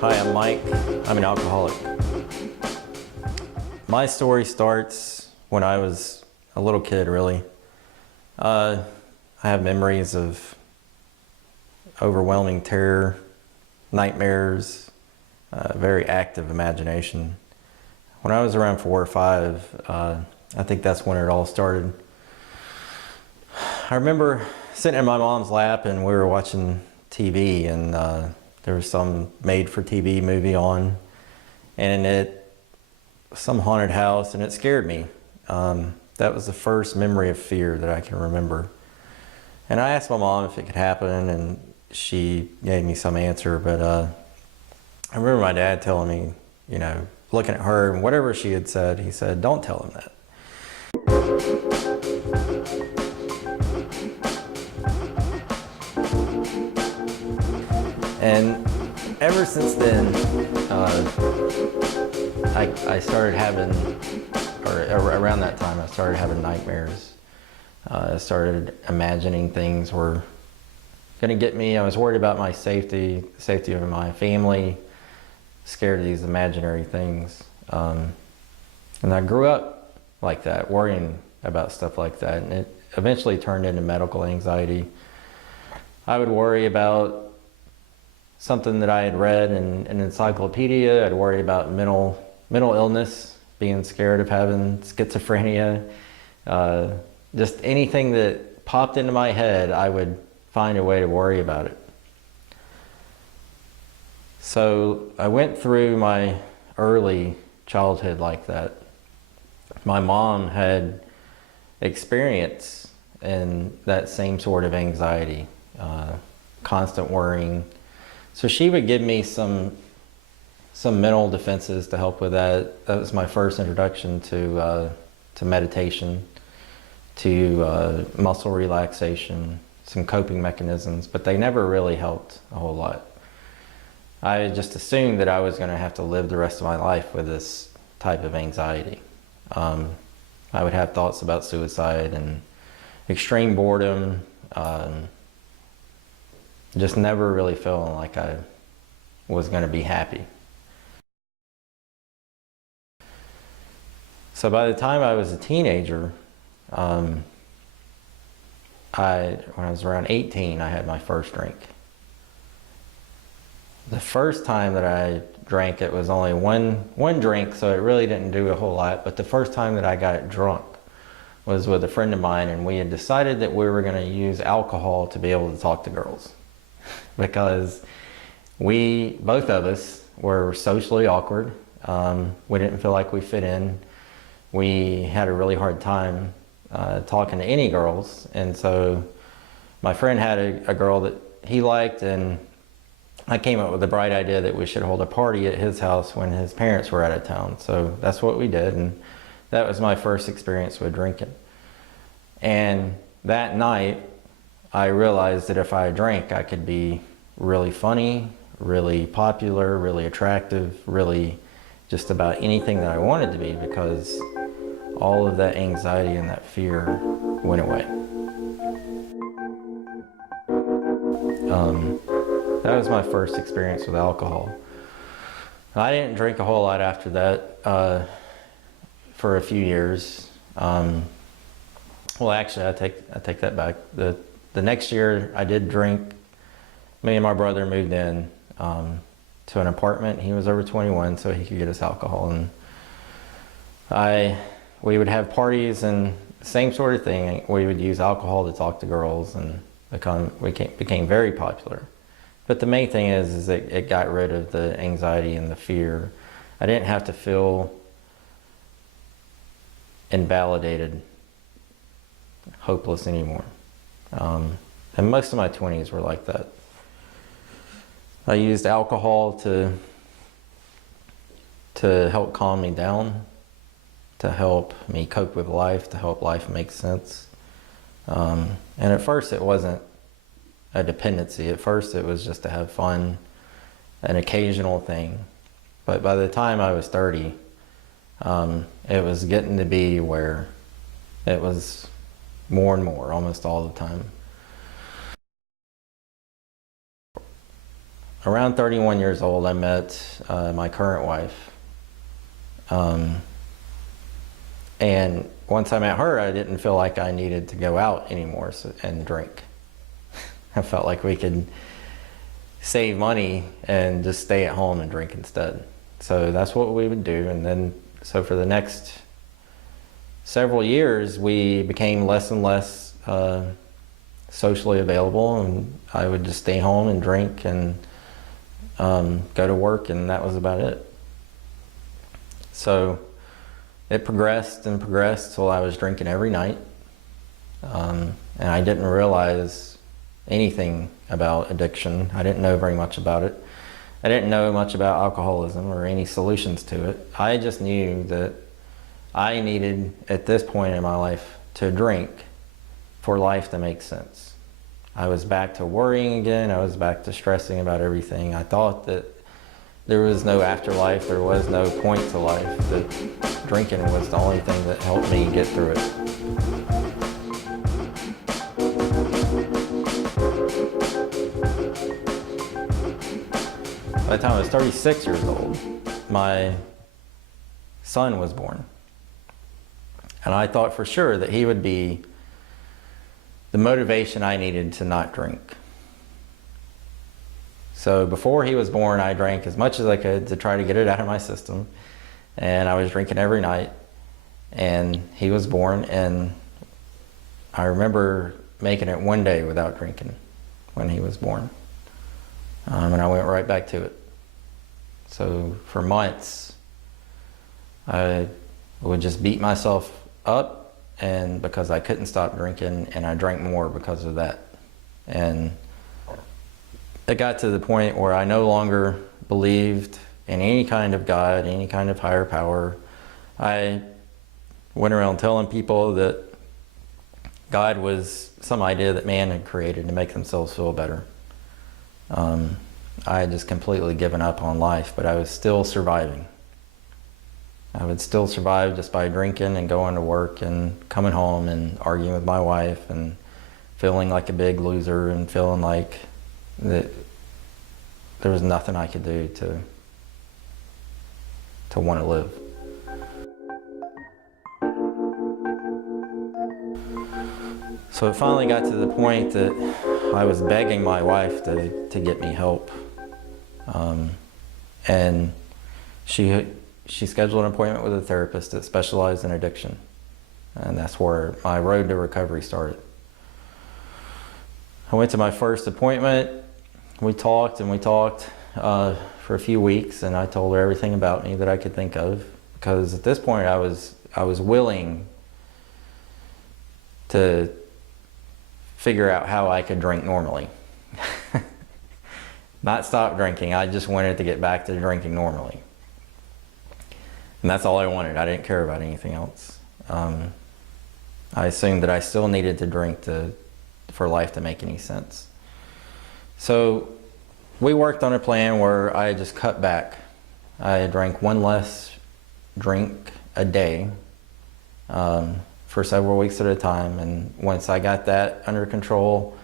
Hi, I'm Mike. I'm an alcoholic. My story starts when I was a little kid, really. I have memories of overwhelming terror, nightmares, very active imagination. When I was around 4 or 5, I think that's when it all started. I remember sitting in my mom's lap and we were watching TV, and there was some made-for-TV movie on, and some haunted house, and it scared me. That was the first memory of fear that I can remember. And I asked my mom if it could happen, and she gave me some answer, but I remember my dad telling me, you know, looking at her, and whatever she had said, he said, "Don't tell him that." And ever since then, I started having, or around that time, I started having nightmares. I started imagining things were going to get me. I was worried about my safety, the safety of my family, scared of these imaginary things. And I grew up like that, worrying about stuff like that. And it eventually turned into medical anxiety. I would worry about something that I had read in an encyclopedia. I'd worry about mental illness, being scared of having schizophrenia. Just anything that popped into my head, I would find a way to worry about it. So I went through my early childhood like that. My mom had experience in that same sort of anxiety, constant worrying. So she would give me some mental defenses to help with that. That was my first introduction to meditation, to muscle relaxation, some coping mechanisms, but they never really helped a whole lot. I just assumed that I was going to have to live the rest of my life with this type of anxiety. I would have thoughts about suicide and extreme boredom, just never really feeling like I was going to be happy. So by the time I was a teenager, when I was around 18, I had my first drink. The first time that I drank, it was only one drink, so it really didn't do a whole lot. But the first time that I got drunk was with a friend of mine, and we had decided that we were going to use alcohol to be able to talk to girls. Because both of us were socially awkward. We didn't feel like we fit in. We had a really hard time talking to any girls. And so my friend had a girl that he liked, and I came up with the bright idea that we should hold a party at his house when his parents were out of town. So that's what we did, and that was my first experience with drinking. And that night, I realized that if I drank, I could be really funny, really popular, really attractive, really just about anything that I wanted to be, because all of that anxiety and that fear went away. That was my first experience with alcohol. I didn't drink a whole lot after that for a few years. Well, actually, I take that back. The next year I did drink. Me and my brother moved in to an apartment. He was over 21, so he could get us alcohol. And we would have parties, and same sort of thing. We would use alcohol to talk to girls, and we became very popular. But the main thing is that it got rid of the anxiety and the fear. I didn't have to feel invalidated, hopeless anymore. And most of my 20s were like that. I used alcohol to help calm me down, to help me cope with life, to help life make sense. And at first it wasn't a dependency. At first it was just to have fun, an occasional thing. But by the time I was 30, it was getting to be where it was more and more, almost all the time. around 31 years old, I met my current wife. And once I met her, I didn't feel like I needed to go out anymore and drink. I felt like we could save money and just stay at home and drink instead. So that's what we would do. And then, so for the next several years, we became less and less socially available, and I would just stay home and drink and go to work, and that was about it. So it progressed and progressed till I was drinking every night, and I didn't realize anything about addiction. I didn't know very much about it. I didn't know much about alcoholism or any solutions to it. I just knew that I needed, at this point in my life, to drink for life to make sense. I was back to worrying again. I was back to stressing about everything. I thought that there was no afterlife, there was no point to life, that drinking was the only thing that helped me get through it. By the time I was 36 years old, my son was born. And I thought for sure that he would be the motivation I needed to not drink. So before he was born, I drank as much as I could to try to get it out of my system. And I was drinking every night. And he was born, and I remember making it one day without drinking when he was born. And I went right back to it. So for months, I would just beat myself up, and because I couldn't stop drinking, and I drank more because of that. And it got to the point where I no longer believed in any kind of God, any kind of higher power. I went around telling people that God was some idea that man had created to make themselves feel better. I had just completely given up on life, but I was still surviving. I would still survive just by drinking and going to work and coming home and arguing with my wife and feeling like a big loser and feeling like that there was nothing I could do to want to live. So it finally got to the point that I was begging my wife to get me help. And she scheduled an appointment with a therapist that specialized in addiction. And that's where my road to recovery started. I went to my first appointment. We talked and we talked for a few weeks, and I told her everything about me that I could think of, because at this point I was willing to figure out how I could drink normally. Not stop drinking, I just wanted to get back to drinking normally. And that's all I wanted. I didn't care about anything else. I assumed that I still needed to drink for life to make any sense. So we worked on a plan where I just cut back. I drank one less drink a day for several weeks at a time. And once I got that under control,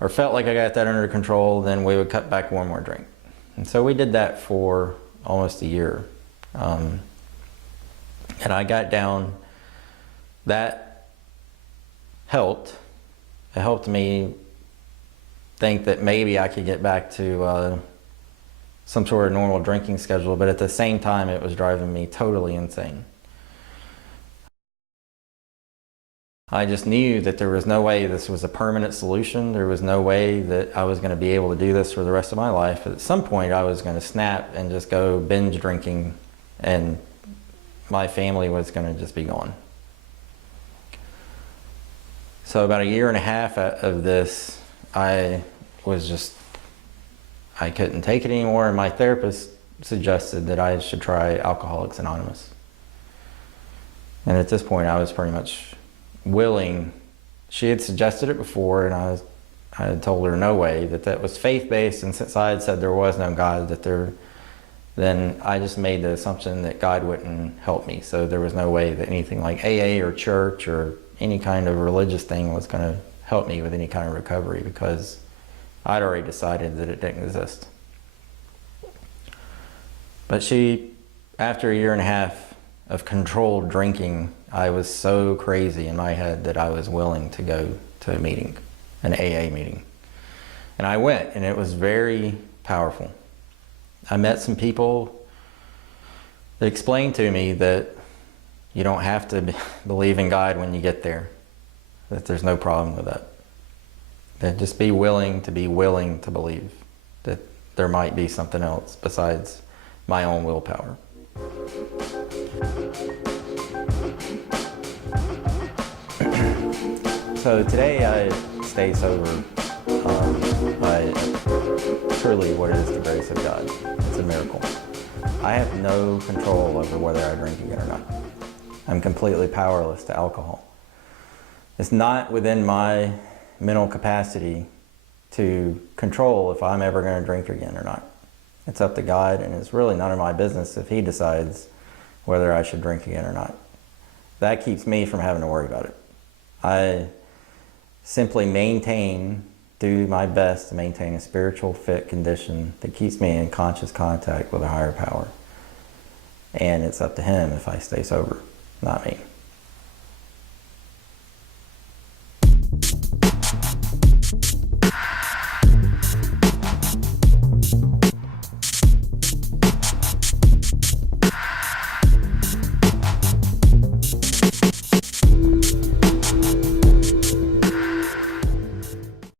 or felt like I got that under control, then we would cut back one more drink. And so we did that for almost a year. And I got down. That helped. It helped me think that maybe I could get back to some sort of normal drinking schedule, but at the same time it was driving me totally insane. I just knew that there was no way this was a permanent solution. There was no way that I was going to be able to do this for the rest of my life. At some point I was going to snap and just go binge drinking, and my family was going to just be gone. So about a year and a half of this, I couldn't take it anymore, and my therapist suggested that I should try Alcoholics Anonymous. And at this point I was pretty much willing. She had suggested it before, and I had told her no way, that was faith-based, and since I had said there was no God, then I just made the assumption that God wouldn't help me. So there was no way that anything like AA or church or any kind of religious thing was going to help me with any kind of recovery, because I'd already decided that it didn't exist. But after a year and a half of controlled drinking, I was so crazy in my head that I was willing to go to a meeting, an AA meeting. And I went, and it was very powerful. I met some people that explained to me that you don't have to believe in God when you get there, that there's no problem with that. That just be willing to believe that there might be something else besides my own willpower. So today I stay sober by truly what is the grace of God. It's a miracle. I have no control over whether I drink again or not. I'm completely powerless to alcohol. It's not within my mental capacity to control if I'm ever going to drink again or not. It's up to God, and it's really none of my business if He decides whether I should drink again or not. That keeps me from having to worry about it. I simply do my best to maintain a spiritual fit condition that keeps me in conscious contact with a higher power. And it's up to Him if I stay sober, not me.